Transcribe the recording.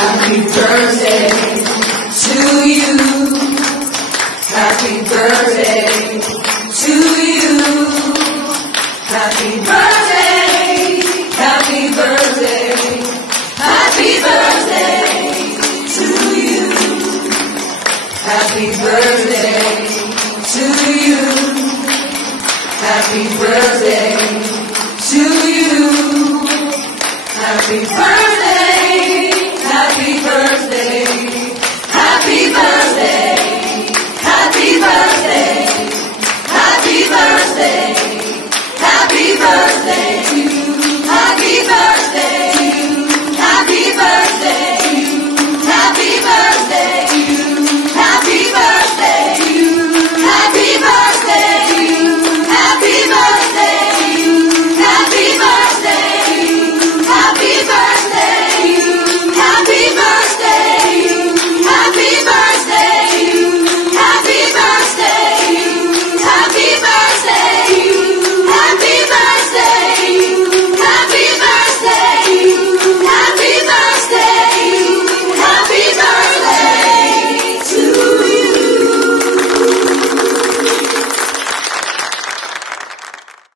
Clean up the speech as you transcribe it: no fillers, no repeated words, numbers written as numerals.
Happy birthday to you. Happy birthday to you. Happy birthday, happy birthday, happy birthday to you. Happy birthday to you. Happy birthday to you. Happy birthday.